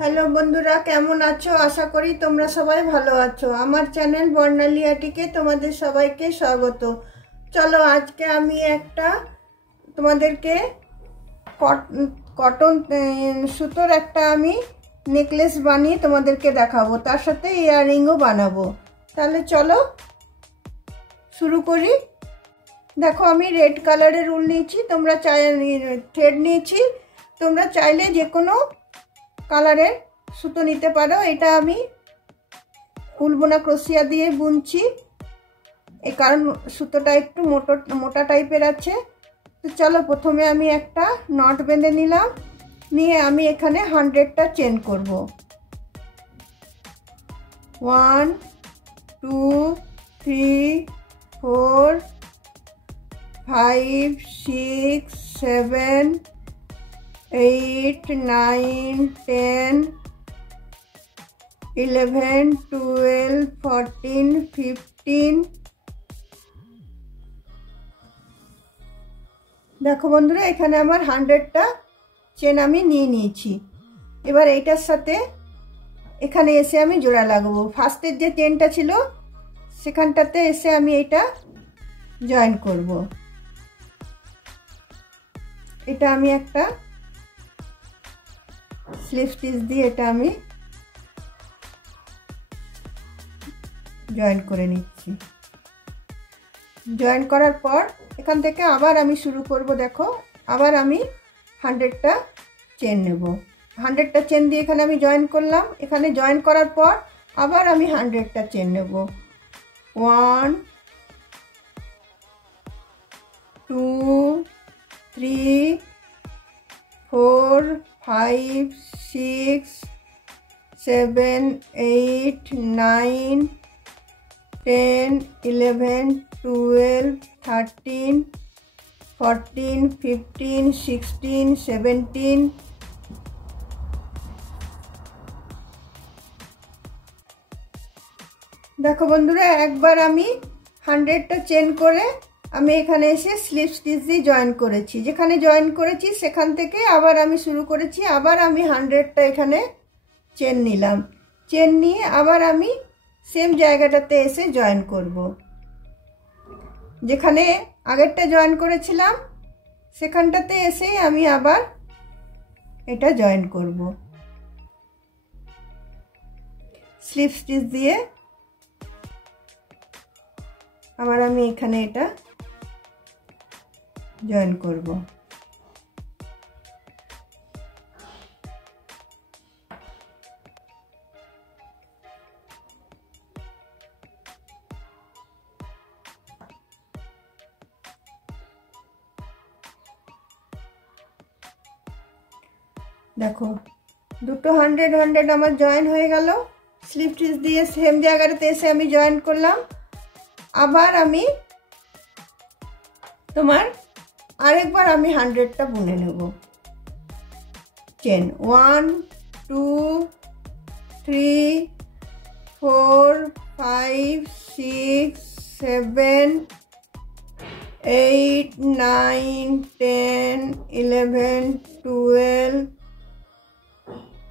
Hello বন্ধুরা, কেমন আছো? আশা করি তোমরা সবাই ভালো আছো। আমার চ্যানেল বর্ণালী আটিকে তোমাদের সবাইকে স্বাগত। চলো, আজকে আমি একটা তোমাদেরকে কটন সুতোর একটা আমি নেকলেস বানিয়ে তোমাদেরকে দেখাবো, তার সাথে ইয়াররিংও বানাবো। তাহলে চলো শুরু করি। দেখো, আমি রেড কালারের উল নিয়েছি, তোমরা থ্রেড নিয়েছি, তোমরা চাইলে যে কোনো কালারের সুতো নিতে পারো। এটা আমি উল বোনা ক্রোশিয়া দিয়ে বুনছি, এই কারণ সুতোটা একটু মোটা টাইপের আছে। তো চলো, প্রথমে আমি একটা নট বেঁধে নিলাম, নিয়ে আমি এখানে 100টা চেন করব। 1 2 3 4 5 6 7 8 9 10 11 12 14 15। দেখো বন্ধুরা, এখানে আমার 100টা চেন আমি নিয়ে নিয়েছি। এবার এইটার সাথে এখানে এসে আমি জোড়া লাগাবো। ফার্স্টের যে চেনটা ছিল সেখানটাতে এসে আমি এটা জয়েন করব। এটা আমি একটা স্লিপ স্টিচ দিয়ে এটা আমি জয়েন করে নিচ্ছি। জয়েন করার পর এখান থেকে আবার আমি শুরু করব। দেখো, আবার আমি 100টা চেন নেব। 100টা চেন দিয়ে এখানে আমি জয়েন করলাম। এখানে জয়েন করার পর আবার আমি 100টা চেন নেব। 1 2 3 4 5 6 7 8 9 10 11 12 13 14 15 16 17। দেখো বন্ধুরা, একবার আমি 100টা চেন করে আমি এখানে এসে স্লিপ স্টিচ দিয়ে জয়েন করেছি। যেখানে জয়েন করেছি সেখান থেকে আবার আমি শুরু করেছি। আবার আমি 100টা এখানে চেন নিলাম। চেন নিয়ে আবার আমি সেম জায়গাটাতে এসে জয়েন করব। যেখানে আগেরটা জয়েন করেছিলাম সেখানটাতে এসে আমি আবার এটা জয়েন করব। স্লিপ স্টিচ দিয়ে আবার আমি এখানে এটা জয়েন করব। দেখো, দুটো 100 আমার জয়েন হয়ে গেল। স্লিপ স্টিচ দিয়ে সেম জায়গাটাতে এসে আমি জয়েন করলাম। আবার আমি আরেকবার আমি 100টা বুনে নেব চেন। 1 2 3 4 5 6 7 8 9 10 11 12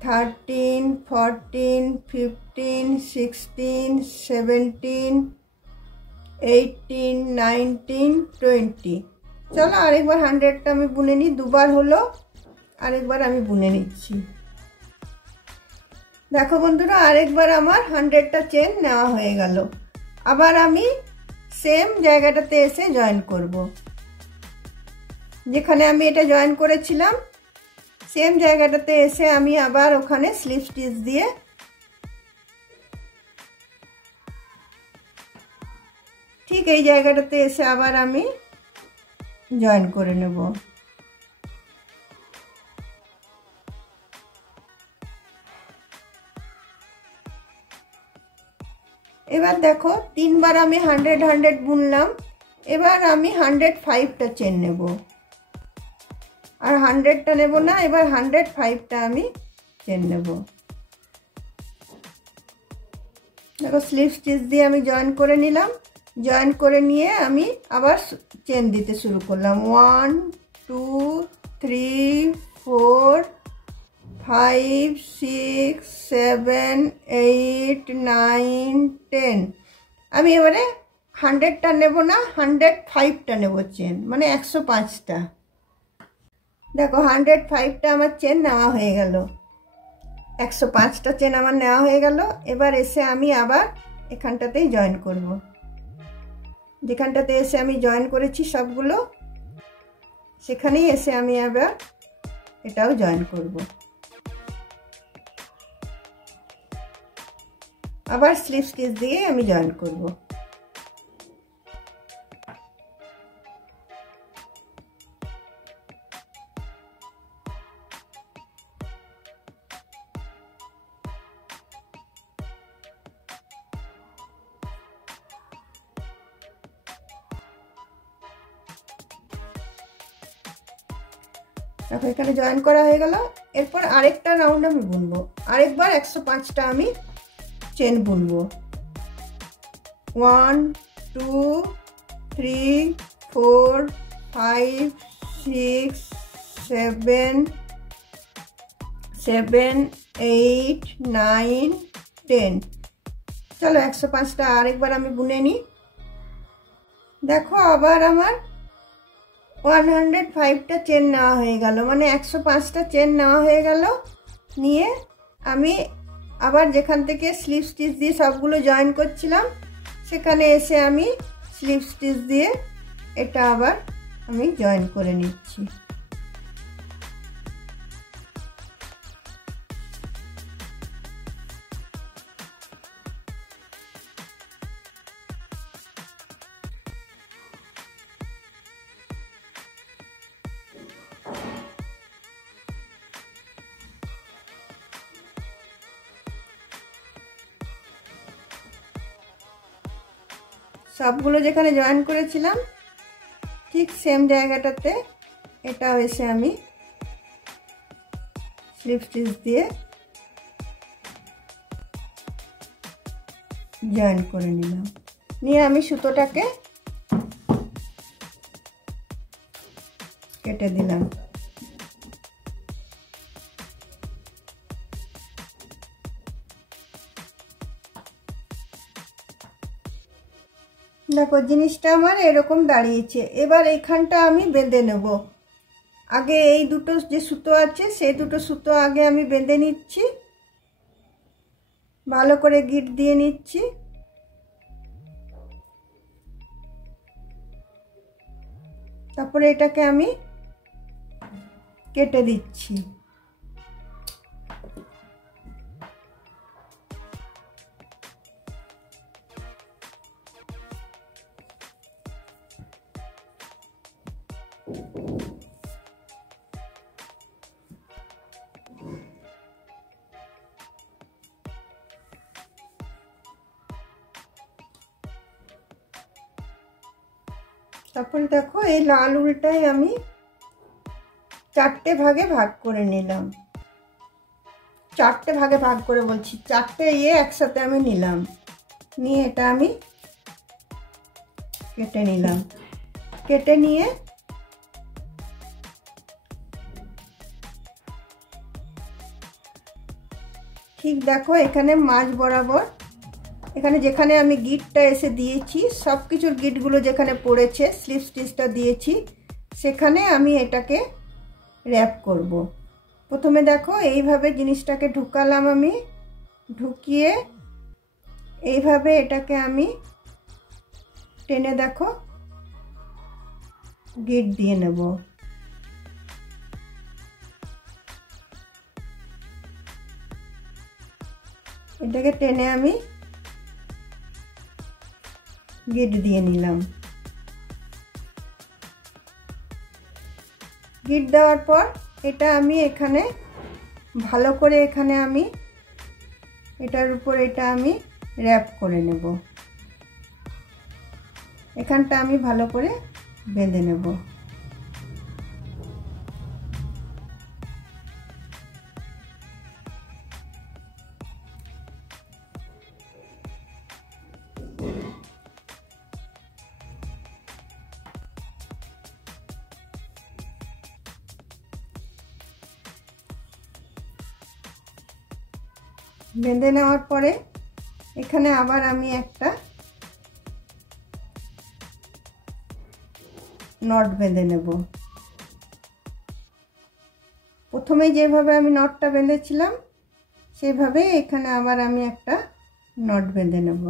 13 14 15 16 17 18 19 20। চলো, আরেকবার 100টা আমি বুনে নিই। দুবার হলো, আরেকবার আমি বুনে নিচ্ছি। দেখো বন্ধুরা, আরেকবার আমার 100টা চেন নেওয়া হয়ে গেল। আবার আমি সেম জায়গাটাতে এসে জয়েন করব। যেখানে আমি এটা জয়েন করেছিলাম সেম জায়গাটাতে এসে আমি আবার ওখানে স্লিপ স্টিচ দিয়ে ঠিক এই জায়গাটাতে এসে আবার আমি জয়েন করে নেব। এবার দেখো, 3বার আমি 100 বুনলাম। এবার আমি 105টা চেন নেব, আর 100টা নেব না। এবার 105টা আমি চেন নেব। দেখো, স্লিপ স্টিচ দিয়ে আমি জয়েন করে নিলাম। জয়েন করে নিয়ে আমি আবার চেন দিতে শুরু করলাম। 1 2 3 4 5 6 7 8 9 10 আমি এবারে 100টা নেব না, 105টা নেব চেন, মানে 105টা। দেখো 105টা আমার চেন নেওয়া হয়ে গেল, 105টা চেন আমার নেওয়া হয়ে গেল। এবার এসে আমি আবার এখানটাতেই জয়েন করব, যেখানটাতে এসে আমি জয়েন করেছি সবগুলো, সেখানেই এসে আমি আবার এটাও জয়েন করব। আবার স্লিপ স্টিচ দিয়ে আমি জয়েন করব। দেখো এখানে জয়েন করা হয়ে গেল। এরপর আরেকটা রাউন্ড আমি বুনবো, আরেকবার 105টা আমি চেন বুনবো। 1 2 3 4 5 6 7 7 8 9 10। চলো 105টা আরেকবার আমি বুনে নিই। দেখো আবার আমার 105টা চেন নেওয়া হয়ে গেল, মানে 105টা চেন নেওয়া হয়ে গেল। নিয়ে আমি আবার যেখান থেকে স্লিপ স্টিচ দিয়ে সবগুলো জয়েন করছিলাম, সেখানে এসে আমি স্লিপ স্টিচ দিয়ে এটা আবার আমি জয়েন করে নিচ্ছি। সবগুলো যেখানে জয়েন করেছিলাম ঠিক সেম জায়গাটাতে এটাও এসে আমি স্লিপ স্টিচ দিয়ে জয়েন করে নিলাম। নিয়ে আমি সুতোটাকে কেটে দিলাম। দেখো জিনিসটা আমার এরকম দাঁড়িয়েছে। এবার এইখানটা আমি বেঁধে নেব। আগে এই দুটো যে সুতো আছে সেই দুটো সুতো আগে আমি বেঁধে নিচ্ছি, ভালো করে গিট দিয়ে নিচ্ছি। তারপরে এটাকে আমি কেটে দিচ্ছি। তারপরে দেখো এই লাল উলটাই আমি 4টে ভাগে ভাগ করে নিলাম। 4টে ভাগে ভাগ করে বলছি, 4টে একসাথে আমি নিলাম। নিয়ে এটা আমি কেটে নিলাম। কেটে নিয়ে ঠিক দেখো এখানে মাঝ বরাবর, এখানে যেখানে আমি গিটটা এসে দিয়েছি, সব কিছুর গিটগুলো যেখানে পড়েছে স্লিপ স্টিচটা দিয়েছি, সেখানে আমি এটাকে র্যাপ করব। প্রথমে দেখো এইভাবে জিনিসটাকে ঢুকালাম আমি, ঢুকিয়ে এইভাবে এটাকে আমি টেনে দেখো গিট দিয়ে নেব। এটাকে টেনে আমি গিট দিয়ে নিলাম। গিট দেওয়ার পর এটা আমি এখানে ভালো করে এখানে আমি এটার উপর এটা আমি র্যাপ করে নেব। এখানটা আমি ভালো করে বেঁধে নেব। বেঁধে নেওয়ার পরে এখানে আবার আমি একটা নট বেঁধে নেব। প্রথমে যেভাবে আমি নটটা বেঁধেছিলাম সেভাবে এখানে আবার আমি একটা নট বেঁধে নেব।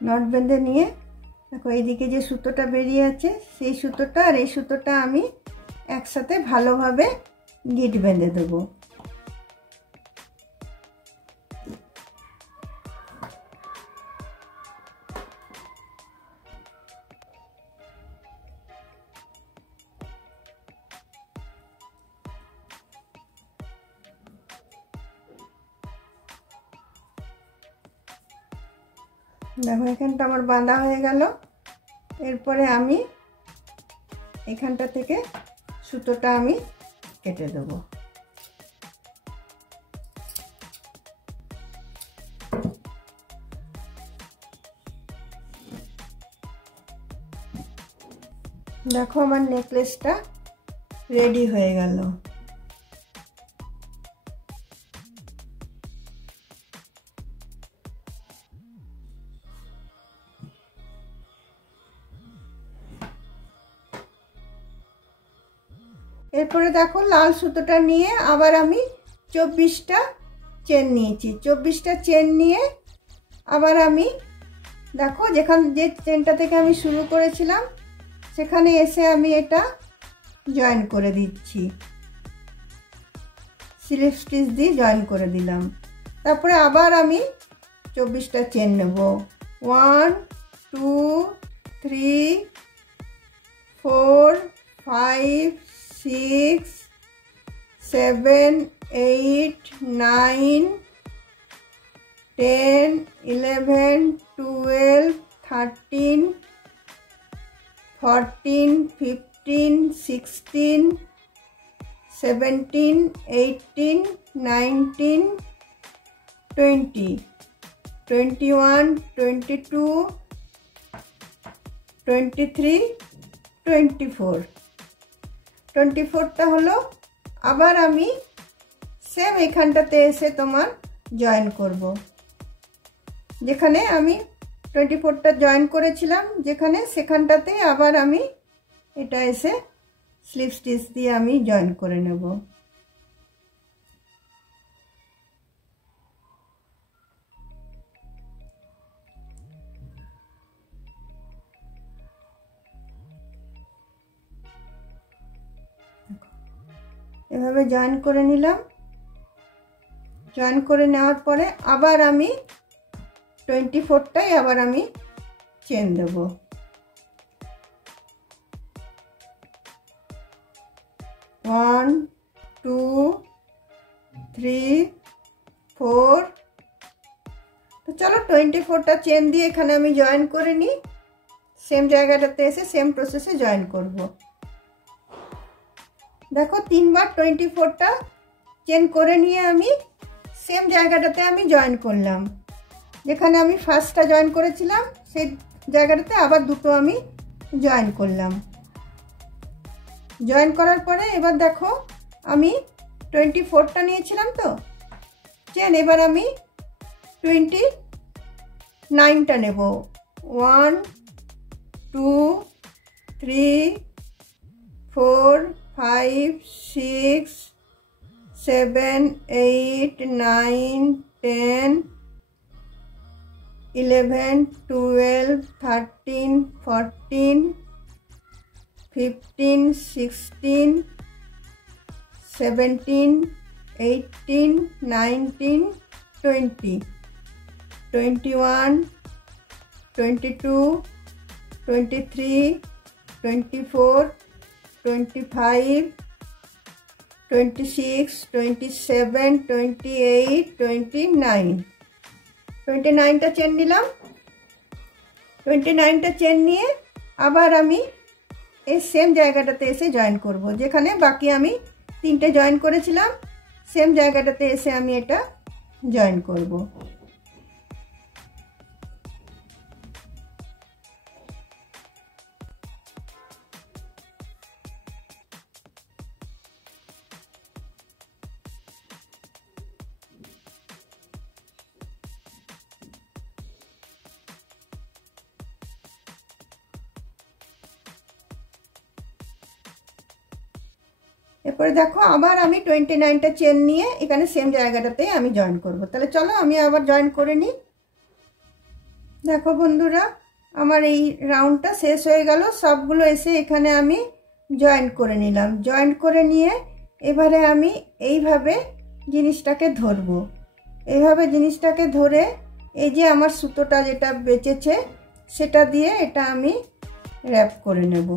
নট বেঁধে নিয়ে দেখো এইদিকে যে সুতোটা বেরিয়ে আছে সেই সুতোটা আর এই সুতোটা আমি একসাথে ভালোভাবে গিট বেঁধে দেবো। দেখো এখানটা আমার বাঁধা হয়ে গেল। এরপরে আমি এখানটা থেকে সুতোটা আমি কেটে দেব। দেখো আমার নেকলেসটা রেডি হয়ে গেল। এরপরে দেখো লাল সুতোটা নিয়ে আবার আমি 24টা চেন নিয়েছি। 24টা চেন নিয়ে আবার আমি দেখো যে চেনটা থেকে আমি শুরু করেছিলাম সেখানে এসে আমি এটা জয়েন করে দিচ্ছি। স্লিপ স্টিচ দিয়ে জয়েন করে দিলাম। তারপরে আবার আমি 24টা চেন নেব। 1 2 3 4 5 6 7 8 9 10 11 12 13 14 15 16 17 18 19 20 21 22 23 24 24টা হলো। আবার আমি সেম এখানটাতে এসে তোমার জয়েন করব। যেখানে আমি 24টা জয়েন করেছিলাম যেখানে সেখানটাতে আবার আমি এটা এসে স্লিপ স্টিচ দিয়ে আমি জয়েন করে নেব। এভাবে জয়েন করে নিলাম। জয়েন করে নেওয়ার পরে আবার আমি 24টাই আবার আমি চেন দেব। ওয়ান 2 3 4। তো চলো 24টা চেন দিয়ে এখানে আমি জয়েন করে নিই। সেম জায়গাটাতে এসে সেম প্রসেসে জয়েন করব। দেখো 3বার 24টা চেন করে নিয়ে আমি সেম জায়গাটাতে আমি জয়েন করলাম। যেখানে আমি ফার্স্টটা জয়েন করেছিলাম সেই জায়গাটাতে আবার দুটো আমি জয়েন করলাম। জয়েন করার পরে এবার দেখো আমি 24টা নিয়েছিলাম তো চেন, এবার আমি 29টা নেব। 1 2 3 4 5 6 7 8 9 10 11 12 13 14 15 16 17 18 19 20 21 22 23 24 25 26 27 28 29 29টা চেন নিলাম। 29টা চেন নিয়ে আবার আমি এই সেম জায়গাটাতে এসে জয়েন করব। যেখানে বাকি আমি 3টে জয়েন করেছিলাম সেম জায়গাটাতে এসে আমি এটা জয়েন করব। এরপরে দেখো আবার আমি 29টা চেন নিয়ে এখানে সেম জায়গাটাতেই আমি জয়েন করব। তাহলে চলো আমি আবার জয়েন করে নিই। দেখো বন্ধুরা, আমার এই রাউন্ডটা শেষ হয়ে গেল, সবগুলো এসে এখানে আমি জয়েন করে নিলাম। জয়েন করে নিয়ে এবারে আমি এইভাবে জিনিসটাকে ধরবো। এইভাবে জিনিসটাকে ধরে এই যে আমার সুতোটা যেটা বেঁচেছে সেটা দিয়ে এটা আমি র্যাপ করে নেব।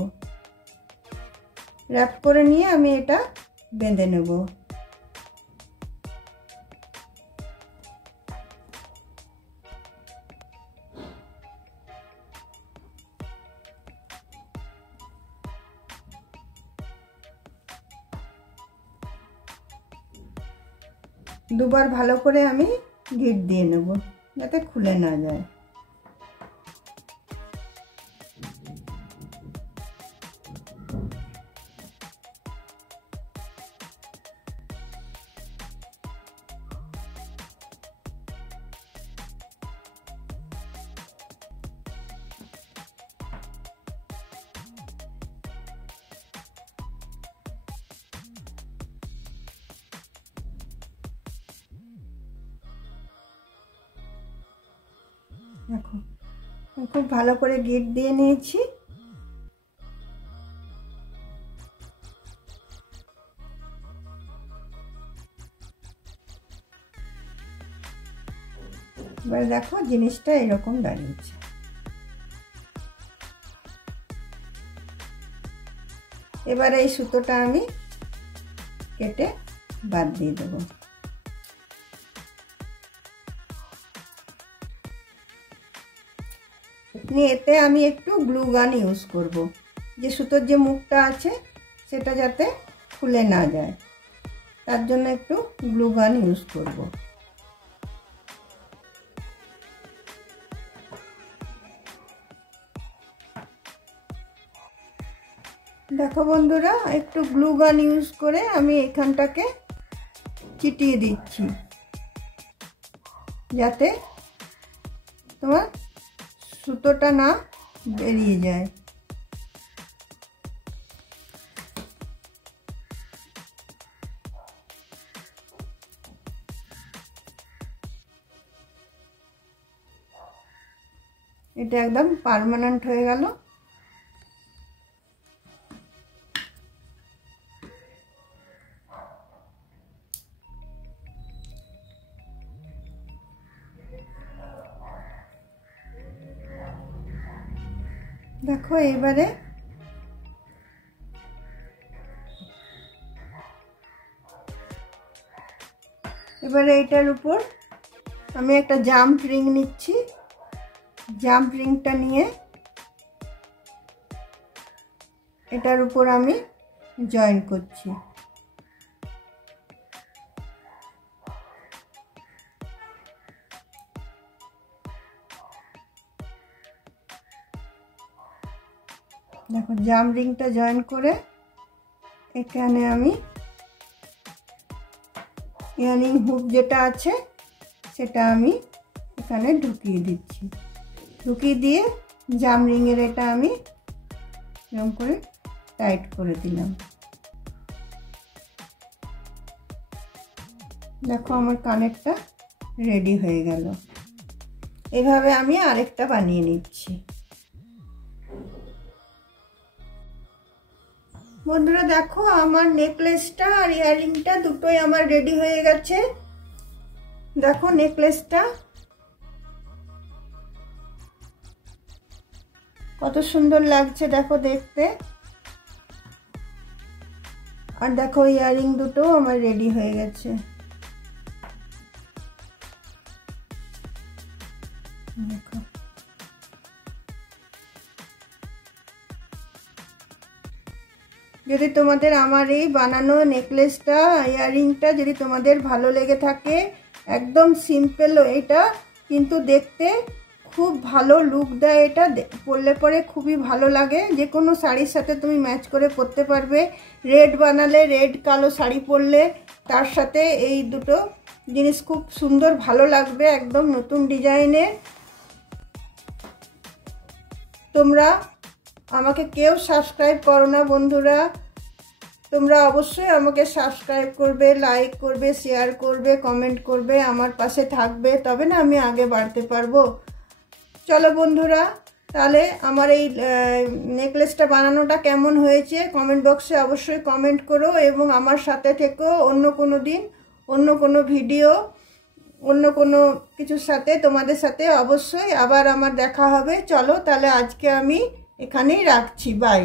র্যাপ করে নিয়ে আমি এটা বেঁধে নেব। দুবার ভালো করে আমি গিট দিয়ে নেব যাতে খুলে না যায়। দেখো খুব ভালো করে গিট দিয়ে নিয়েছি। এবার দেখো জিনিসটা এরকম দাঁড়িয়েছে। এবার এই সুতোটা আমি কেটে বাদ দিয়ে দেবো। এতে আমি একটু গ্লু গান ইউজ করব, যে সুতোর যে মুখটা আছে সেটা যাতে খুলে না যায়, তার জন্য একটু গ্লু গান ইউজ করব। দেখো বন্ধুরা, একটু গ্লু গান ইউজ করে আমি এখানটাকে চিটিয়ে দিচ্ছি যাতে তোমার সুতোটা না বেরিয়ে যায়। এটা একদম পার্মানেন্ট হয়ে গেল। দেখো এবারে এটার উপর আমি একটা জাম্প রিং নিচ্ছি। জাম্প রিংটা নিয়ে এটার উপর আমি জয়েন করছি। দেখো জাম্প রিংটা জয়েন করে এখানে আমি ইয়ারিং হুক যেটা আছে সেটা আমি এখানে ঢুকিয়ে দিচ্ছি। ঢুকিয়ে দিয়ে জাম্প রিংয়ের এটা আমি এরকম করে টাইট করে দিলাম। দেখো আমার কানেরটা রেডি হয়ে গেল। এভাবে আমি আরেকটা বানিয়ে নিচ্ছি। বন্ধুরা দেখো আমার নেকলেসটা আর ইয়াররিংটা দুটোই আমার রেডি হয়ে গেছে। দেখো নেকলেসটা কত সুন্দর লাগছে দেখো দেখতে। আর দেখো ইয়াররিং দুটো আমার রেডি হয়ে গেছে। দেখো যদি তোমাদের আমার এই বানানো নেকলেসটা ইয়াররিংটা যদি তোমাদের ভালো লেগে থাকে, একদম সিম্পল, এটা কিন্তু দেখতে খুব ভালো লুক দেয়। এটা পরলে পরে খুবই ভালো লাগে, যে কোনো শাড়ির সাথে তুমি ম্যাচ করে পরতে পারবে। রেড বানালে, রেড কালো শাড়ি পরলে তার সাথে এই দুটো জিনিস খুব সুন্দর ভালো লাগবে, একদম নতুন ডিজাইনের। তোমরা আমাকে কেউ সাবস্ক্রাইব করো না বন্ধুরা, তোমরা অবশ্যই আমাকে সাবস্ক্রাইব করবে, লাইক করবে, শেয়ার করবে, কমেন্ট করবে, আমার পাশে থাকবে, তবে না আমি আগে বাড়তে পারবো। চলো বন্ধুরা, তাহলে আমার এই নেকলেসটা বানানোটা কেমন হয়েছে কমেন্ট বক্সে অবশ্যই কমেন্ট করো, এবং আমার সাথে থেকো। অন্য কোনো দিন অন্য কোনো ভিডিও অন্য কোনো কিছুর সাথে তোমাদের সাথে অবশ্যই আবার আমার দেখা হবে। চলো তাহলে আজকে আমি এখানেই রাখছি, বাই।